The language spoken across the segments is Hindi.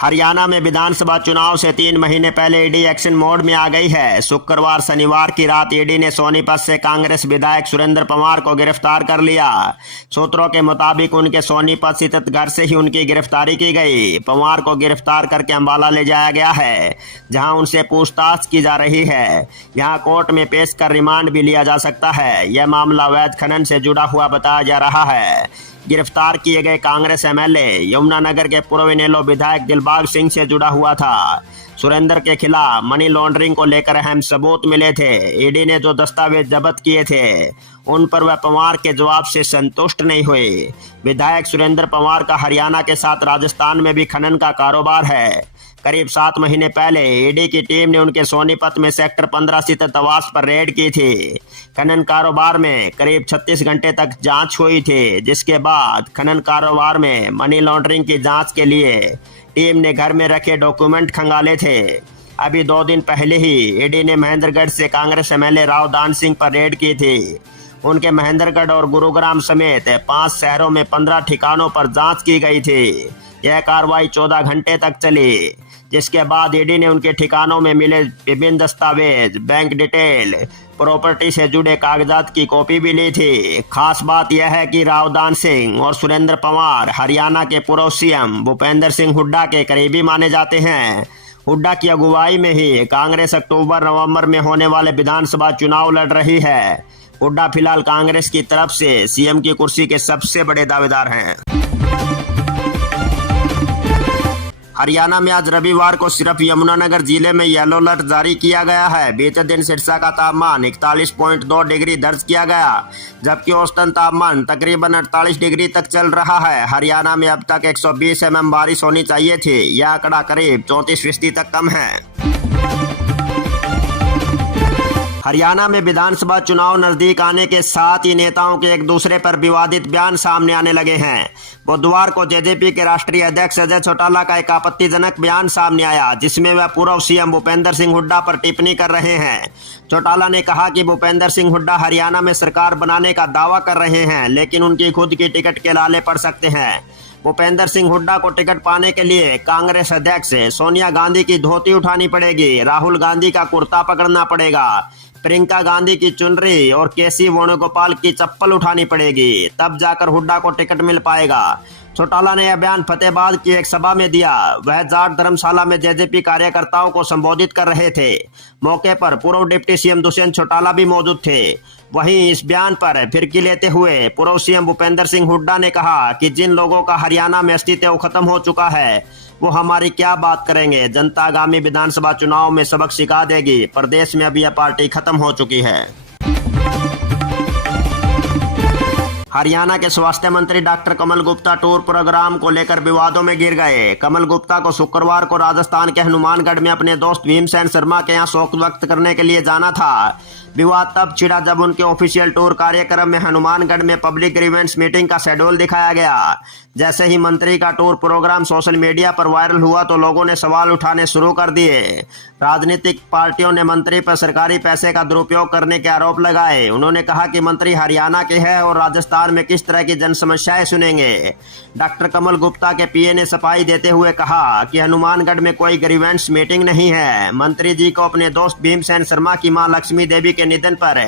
हरियाणा में विधानसभा चुनाव से 3 महीने पहले ईडी एक्शन मोड में आ गई है। शुक्रवार शनिवार की रात ईडी ने सोनीपत से कांग्रेस विधायक सुरेंद्र पंवार को गिरफ्तार कर लिया। सूत्रों के मुताबिक उनके सोनीपत स्थित घर से ही उनकी गिरफ्तारी की गई। पंवार को गिरफ्तार करके अंबाला ले जाया गया है, जहां उनसे पूछताछ की जा रही है। यहां कोर्ट में पेश कर रिमांड भी लिया जा सकता है। यह मामला अवैध खनन से जुड़ा हुआ बताया जा रहा है। गिरफ्तार किए गए कांग्रेस एमएलए यमुनानगर के पूर्व इनेलो विधायक दिलबाग सिंह से जुड़ा हुआ था। सुरेंद्र के खिलाफ मनी लॉन्ड्रिंग को लेकर अहम सबूत मिले थे। ईडी ने जो दस्तावेज जब्त किए थे उन पर वह पंवार के जवाब से संतुष्ट नहीं हुए। विधायक सुरेंद्र पंवार का हरियाणा के साथ राजस्थान में भी खनन का कारोबार है। करीब 7 महीने पहले ईडी की टीम ने उनके सोनीपत में सेक्टर 15 स्थित आवास पर रेड की थी। खनन कारोबार में करीब 36 घंटे तक जांच हुई थी, जिसके बाद खनन कारोबार में मनी लॉन्ड्रिंग की जांच के लिए टीम ने घर में रखे डॉक्यूमेंट खंगाले थे। अभी 2 दिन पहले ही ईडी ने महेंद्रगढ़ से कांग्रेस एमएलए राव दान सिंह पर रेड की थी। उनके महेंद्रगढ़ और गुरुग्राम समेत 5 शहरों में 15 ठिकानों पर जांच की गई थी। यह कार्रवाई 14 घंटे तक चली, जिसके बाद ईडी ने उनके ठिकानों में मिले विभिन्न दस्तावेज, बैंक डिटेल, प्रॉपर्टी से जुड़े कागजात की कॉपी भी ली थी। खास बात यह है कि रावदान सिंह और सुरेंद्र पंवार हरियाणा के पूर्व सीएम भूपेंद्र सिंह हुड्डा के करीबी माने जाते हैं। हुड्डा की अगुवाई में ही कांग्रेस अक्टूबर-नवंबर में होने वाले विधानसभा चुनाव लड़ रही है। हुड्डा फिलहाल कांग्रेस की तरफ से सीएम की कुर्सी के सबसे बड़े दावेदार हैं। हरियाणा में आज रविवार को सिर्फ यमुनानगर जिले में येलो अलर्ट जारी किया गया है। बीते दिन सिरसा का तापमान 41.2 डिग्री दर्ज किया गया, जबकि औसतन तापमान तकरीबन 48 डिग्री तक चल रहा है। हरियाणा में अब तक 120 mm बारिश होनी चाहिए थी। यह आंकड़ा करीब 34% तक कम है। हरियाणा में विधानसभा चुनाव नजदीक आने के साथ ही नेताओं के एक दूसरे पर विवादित बयान सामने आने लगे हैं। बुधवार को जेजेपी के राष्ट्रीय अध्यक्ष अजय चौटाला का एक आपत्तिजनक बयान सामने आया, जिसमें वह पूर्व सीएम भूपेंद्र सिंह हुड्डा पर टिप्पणी कर रहे हैं। चौटाला ने कहा कि भूपेंद्र सिंह हुड्डा हरियाणा में सरकार बनाने का दावा कर रहे हैं, लेकिन उनकी खुद की टिकट के लाले पड़ सकते हैं। भूपेंद्र सिंह हुड्डा को टिकट पाने के लिए कांग्रेस अध्यक्ष सोनिया गांधी की धोती उठानी पड़ेगी, राहुल गांधी का कुर्ता पकड़ना पड़ेगा, प्रियंका गांधी की चुनरी और केसी वेणुगोपाल की चप्पल उठानी पड़ेगी, तब जाकर हुड्डा को टिकट मिल पाएगा। चौटाला ने यह बयान फतेहाबाद की एक सभा में दिया। वह जाट धर्मशाला में जेजेपी कार्यकर्ताओं को संबोधित कर रहे थे। मौके पर पूर्व डिप्टी सीएम दुष्यंत चौटाला भी मौजूद थे। वहीं इस बयान पर फिरकी लेते हुए पूर्व सीएम भूपेंद्र सिंह हुड्डा ने कहा कि जिन लोगों का हरियाणा में अस्तित्व खत्म हो चुका है वो हमारी क्या बात करेंगे। जनता आगामी विधानसभा चुनाव में सबक सिखा देगी। प्रदेश में अभी यह पार्टी खत्म हो चुकी है। हरियाणा के स्वास्थ्य मंत्री डॉक्टर कमल गुप्ता टूर प्रोग्राम को लेकर विवादों में घिर गए। कमल गुप्ता को शुक्रवार को राजस्थान के हनुमानगढ़ में अपने दोस्त भीमसेन शर्मा के यहाँ शोक व्यक्त करने के लिए जाना था। विवाद तब छिड़ा जब उनके ऑफिशियल टूर कार्यक्रम में हनुमानगढ़ में पब्लिक ग्रीवेंस मीटिंग का शेड्यूल दिखाया गया। जैसे ही मंत्री का टूर प्रोग्राम सोशल मीडिया पर वायरल हुआ तो लोगों ने सवाल उठाने शुरू कर दिए। राजनीतिक पार्टियों ने मंत्री पर सरकारी पैसे का दुरुपयोग करने के आरोप लगाए। उन्होंने कहा कि मंत्री हरियाणा के हैं और राजस्थान में किस तरह की जन समस्याएं सुनेंगे। डॉक्टर कमल गुप्ता के पीए ने सफाई देते हुए कहा कि हनुमानगढ़ में कोई ग्रीवेंस मीटिंग नहीं है। मंत्री जी को अपने दोस्त भीमसेन शर्मा की मां लक्ष्मी देवी के निधन पर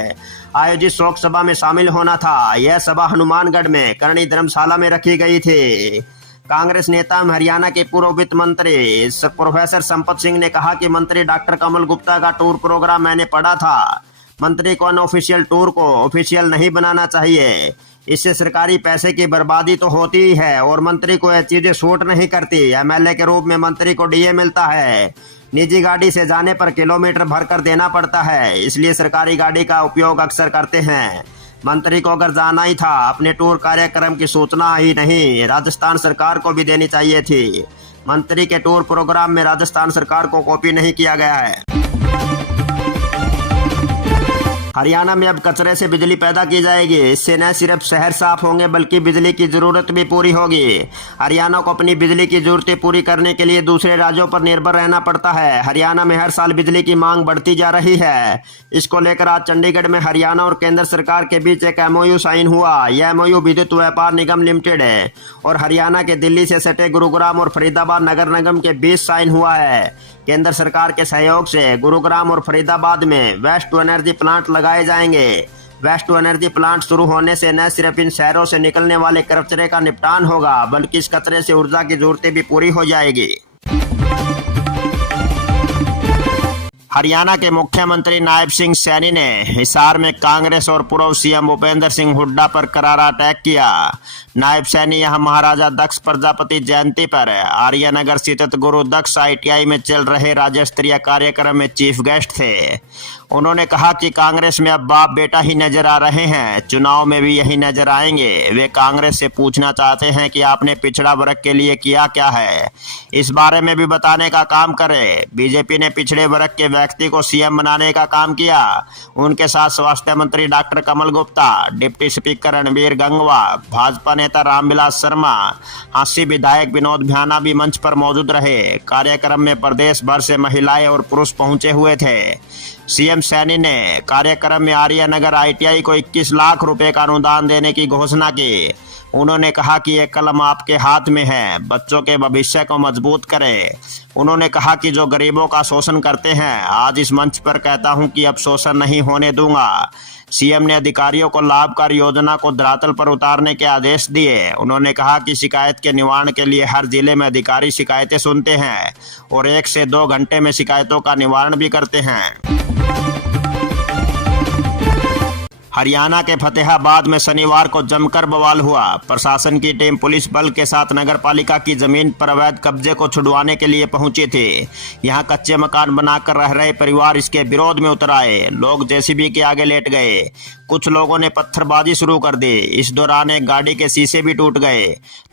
आयोजित शोक सभा में शामिल होना था। यह सभा हनुमानगढ़ में करणी धर्मशाला में रखी गई थी। कांग्रेस नेता हरियाणा के पूर्व वित्त मंत्री प्रोफेसर संपत सिंह ने कहा कि मंत्री डॉक्टर कमल गुप्ता का टूर प्रोग्राम मैंने पढ़ा था। मंत्री को अनऑफिशियल टूर को ऑफिशियल नहीं बनाना चाहिए। इससे सरकारी पैसे की बर्बादी तो होती ही है और मंत्री को यह चीजें सूट नहीं करती। एमएलए के रूप में मंत्री को डीए मिलता है। निजी गाड़ी से जाने पर किलोमीटर भरकर देना पड़ता है, इसलिए सरकारी गाड़ी का उपयोग अक्सर करते हैं। मंत्री को अगर जाना ही था, अपने टूर कार्यक्रम की सूचना ही नहीं राजस्थान सरकार को भी देनी चाहिए थी। मंत्री के टूर प्रोग्राम में राजस्थान सरकार को कॉपी नहीं किया गया है। हरियाणा में अब कचरे से बिजली पैदा की जाएगी। इससे न सिर्फ शहर साफ होंगे बल्कि बिजली की जरूरत भी पूरी होगी। हरियाणा को अपनी बिजली की जरूरतें पूरी करने के लिए दूसरे राज्यों पर निर्भर रहना पड़ता है। हरियाणा में हर साल बिजली की मांग बढ़ती जा रही है। इसको लेकर आज चंडीगढ़ में हरियाणा और केंद्र सरकार के बीच एक MOU साइन हुआ। यह MOU विद्युत व्यापार निगम लिमिटेड है और हरियाणा के दिल्ली से सटे गुरुग्राम और फरीदाबाद नगर निगम के बीच साइन हुआ है। केंद्र सरकार के सहयोग से गुरुग्राम और फरीदाबाद में वेस्ट टू एनर्जी प्लांट लगाए जाएंगे। वेस्ट टू एनर्जी प्लांट शुरू होने से न सिर्फ इन शहरों से निकलने वाले कचरे का निपटान होगा बल्कि इस कचरे से ऊर्जा की जरूरतें भी पूरी हो जाएगी। हरियाणा के मुख्यमंत्री नायब सिंह सैनी ने हिसार में कांग्रेस और पूर्व CM भूपेंद्र सिंह हुड्डा पर करारा अटैक किया। नायब सैनी यहां महाराजा दक्ष प्रजापति जयंती पर आर्यनगर स्थित गुरु दक्ष ITI में चल रहे राज्य स्तरीय कार्यक्रम में चीफ गेस्ट थे। उन्होंने कहा कि कांग्रेस में अब बाप बेटा ही नजर आ रहे हैं, चुनाव में भी यही नजर आएंगे। वे कांग्रेस से पूछना चाहते हैं कि आपने पिछड़ा वर्ग के लिए किया क्या है, इस बारे में भी बताने का काम करें। बीजेपी ने पिछड़े वर्ग के व्यक्ति को CM बनाने का काम किया। उनके साथ स्वास्थ्य मंत्री डॉक्टर कमल गुप्ता, डिप्टी स्पीकर रणबीर गंगवा, भाजपा नेता रामविलास शर्मा, हांसी विधायक विनोद भ्याना भी मंच पर मौजूद रहे। कार्यक्रम में प्रदेश भर से महिलाएं और पुरुष पहुंचे हुए थे। CM सैनी ने कार्यक्रम में आर्यनगर ITI को 21 लाख रुपए का अनुदान देने की घोषणा की। उन्होंने कहा कि ये कलम आपके हाथ में है, बच्चों के भविष्य को मजबूत करें। उन्होंने कहा कि जो गरीबों का शोषण करते हैं, आज इस मंच पर कहता हूं कि अब शोषण नहीं होने दूंगा। CM ने अधिकारियों को लाभकारी योजना को धरातल पर उतारने के आदेश दिए। उन्होंने कहा कि शिकायत के निवारण के लिए हर जिले में अधिकारी शिकायतें सुनते हैं और 1 से 2 घंटे में शिकायतों का निवारण भी करते हैं। हरियाणा के फतेहाबाद में शनिवार को जमकर बवाल हुआ। प्रशासन की टीम पुलिस बल के साथ नगरपालिका की जमीन पर अवैध कब्जे को छुड़वाने के लिए पहुंची थी। यहां कच्चे मकान बनाकर रह रहे परिवार इसके विरोध में उतर आए। लोग JCB के आगे लेट गए। कुछ लोगों ने पत्थरबाजी शुरू कर दी। इस दौरान एक गाड़ी के शीशे भी टूट गए।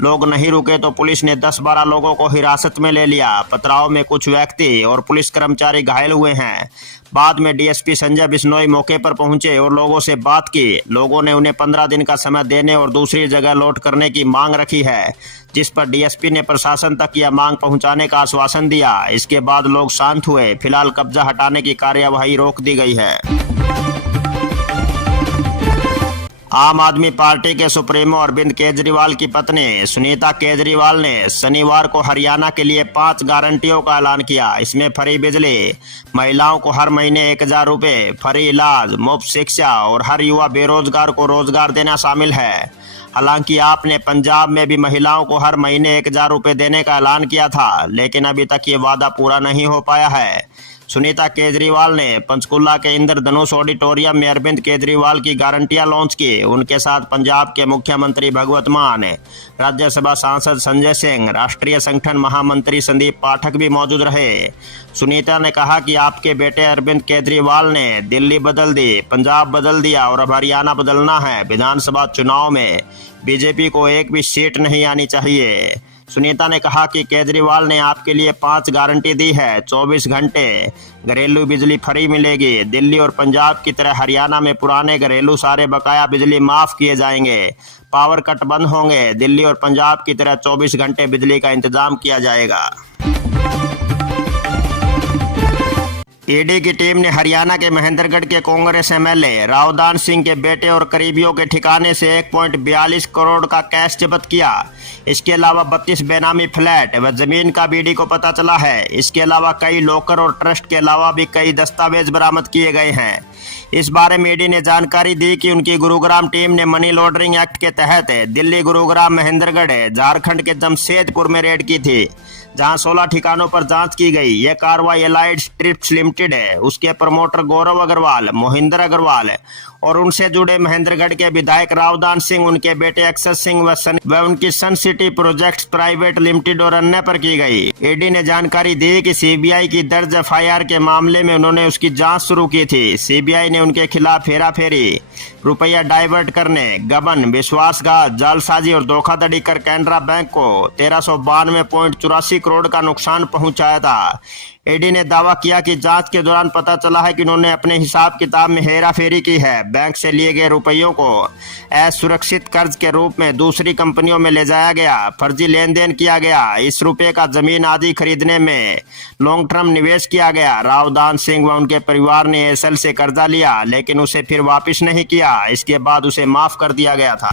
लोग नहीं रुके तो पुलिस ने 10-12 लोगों को हिरासत में ले लिया। पथराव में कुछ व्यक्ति और पुलिस कर्मचारी घायल हुए हैं। बाद में DSP संजय बिश्नोई मौके पर पहुंचे और लोगों से बात की। लोगों ने उन्हें 15 दिन का समय देने और दूसरी जगह लौट करने की मांग रखी है, जिस पर DSP ने प्रशासन तक यह मांग पहुंचाने का आश्वासन दिया। इसके बाद लोग शांत हुए। फिलहाल कब्जा हटाने की कार्यवाही रोक दी गई है। आम आदमी पार्टी के सुप्रीमो अरविंद केजरीवाल की पत्नी सुनीता केजरीवाल ने शनिवार को हरियाणा के लिए 5 गारंटियों का ऐलान किया। इसमें फ्री बिजली, महिलाओं को हर महीने 1000 रुपये, फ्री इलाज, मुफ्त शिक्षा और हर युवा बेरोजगार को रोजगार देना शामिल है। हालांकि आपने पंजाब में भी महिलाओं को हर महीने 1000 रुपये देने का ऐलान किया था, लेकिन अभी तक ये वादा पूरा नहीं हो पाया है। सुनीता केजरीवाल ने पंचकुला के इंद्रधनुष ऑडिटोरियम में अरविंद केजरीवाल की गारंटियां लॉन्च की। उनके साथ पंजाब के मुख्यमंत्री भगवत मान, राज्यसभा सांसद संजय सिंह, राष्ट्रीय संगठन महामंत्री संदीप पाठक भी मौजूद रहे। सुनीता ने कहा कि आपके बेटे अरविंद केजरीवाल ने दिल्ली बदल दी, पंजाब बदल दिया और अब हरियाणा बदलना है। विधानसभा चुनाव में बीजेपी को एक भी सीट नहीं आनी चाहिए। सुनीता ने कहा कि केजरीवाल ने आपके लिए 5 गारंटी दी है। 24 घंटे घरेलू बिजली फ्री मिलेगी। दिल्ली और पंजाब की तरह हरियाणा में पुराने घरेलू सारे बकाया बिजली माफ किए जाएंगे। पावर कट बंद होंगे। दिल्ली और पंजाब की तरह 24 घंटे बिजली का इंतजाम किया जाएगा। ईडी की टीम ने हरियाणा के महेंद्रगढ़ के कांग्रेस MLA रावदान सिंह के बेटे और करीबियों के ठिकाने से 1.42 करोड़ का कैश जब्त किया। इसके अलावा 32 बेनामी फ्लैट व जमीन का भी ईडी को पता चला है। इसके अलावा कई लॉकर और ट्रस्ट के अलावा भी कई दस्तावेज बरामद किए गए हैं। इस बारे में ईडी ने जानकारी दी कि उनकी गुरुग्राम टीम ने मनी लॉन्ड्रिंग एक्ट के तहत दिल्ली, गुरुग्राम, महेंद्रगढ़, झारखंड के जमशेदपुर में रेड की थी, जहां 16 ठिकानों पर जांच की गई। यह कार्रवाई एलाइड स्ट्रिप्स लिमिटेड है, उसके प्रमोटर गौरव अग्रवाल, मोहिंदर अग्रवाल और उनसे जुड़े महेंद्रगढ़ के विधायक रावदान सिंह, उनके बेटे अक्षर सिंह व उनकी सन सिटी प्रोजेक्ट्स प्राइवेट लिमिटेड और अन्य पर की गई। ईडी ने जानकारी दी कि CBI की दर्ज FIR के मामले में उन्होंने उसकी जांच शुरू की थी। CBI ने उनके खिलाफ हेराफेरी, रुपया डाइवर्ट करने, गबन, विश्वासघात, जालसाजी और धोखाधड़ी कर कैनरा बैंक को 1392.84 करोड़ का नुकसान पहुंचाया था। ईडी ने दावा किया कि जांच के दौरान पता चला है कि उन्होंने अपने हिसाब किताब में हेराफेरी की है। बैंक से लिए गए रुपयों को असुरक्षित कर्ज के रूप में दूसरी कंपनियों में ले जाया गया, फर्जी लेन देन किया गया। इस रुपये का जमीन आदि खरीदने में लॉन्ग टर्म निवेश किया गया। रावदान सिंह व उनके परिवार ने एएसएल से कर्जा लिया, लेकिन उसे फिर वापस नहीं किया। इसके बाद उसे माफ कर दिया गया था।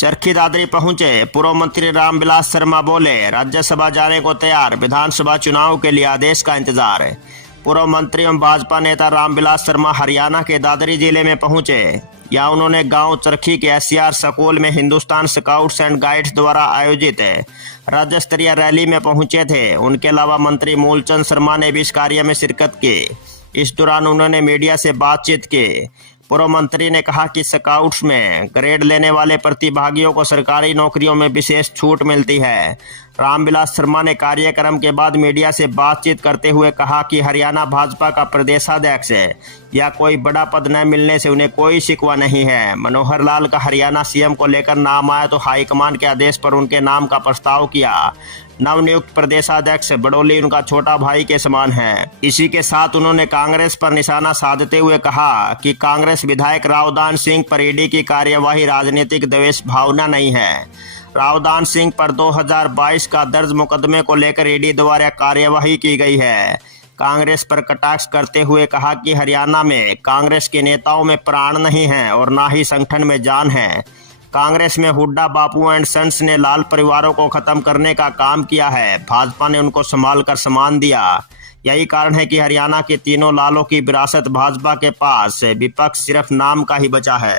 चरखी दादरी पहुंचे पूर्व मंत्री रामविलास शर्मा बोले, राज्यसभा जाने को तैयार, विधानसभा चुनाव के लिए आदेश का इंतजार। पूर्व मंत्री एवं भाजपा नेता रामविलास शर्मा हरियाणा के दादरी जिले में पहुंचे। यहाँ उन्होंने गांव चरखी के एससीआर स्कूल में हिंदुस्तान स्काउट्स एंड गाइड्स द्वारा आयोजित राज्य स्तरीय रैली में पहुंचे थे। उनके अलावा मंत्री मूलचंद शर्मा ने भी इस कार्य में शिरकत की। इस दौरान उन्होंने मीडिया से बातचीत की। पूर्व मंत्री ने कहा कि स्काउट्स में ग्रेड लेने वाले प्रतिभागियों को सरकारी नौकरियों में विशेष छूट मिलती है। रामविलास शर्मा ने कार्यक्रम के बाद मीडिया से बातचीत करते हुए कहा कि हरियाणा भाजपा का प्रदेशाध्यक्ष या कोई बड़ा पद न मिलने से उन्हें कोई शिकवा नहीं है। मनोहर लाल का हरियाणा सीएम को लेकर नाम आया तो हाईकमान के आदेश पर उनके नाम का प्रस्ताव किया। नवनियुक्त प्रदेशाध्यक्ष बडोली उनका छोटा भाई के समान है। इसी के साथ उन्होंने कांग्रेस पर निशाना साधते हुए कहा कि कांग्रेस विधायक रावदान सिंह पर ईडी की कार्यवाही राजनीतिक द्वेष भावना नहीं है। रावदान सिंह पर 2022 का दर्ज मुकदमे को लेकर ईडी द्वारा कार्यवाही की गई है। कांग्रेस पर कटाक्ष करते हुए कहा कि हरियाणा में कांग्रेस के नेताओं में प्राण नहीं है और ना ही संगठन में जान है। कांग्रेस में हुड्डा बापू एंड सन्स ने लाल परिवारों को खत्म करने का काम किया है। भाजपा ने उनको संभाल कर सम्मान दिया। यही कारण है कि हरियाणा के तीनों लालों की विरासत भाजपा के पास, विपक्ष सिर्फ नाम का ही बचा है।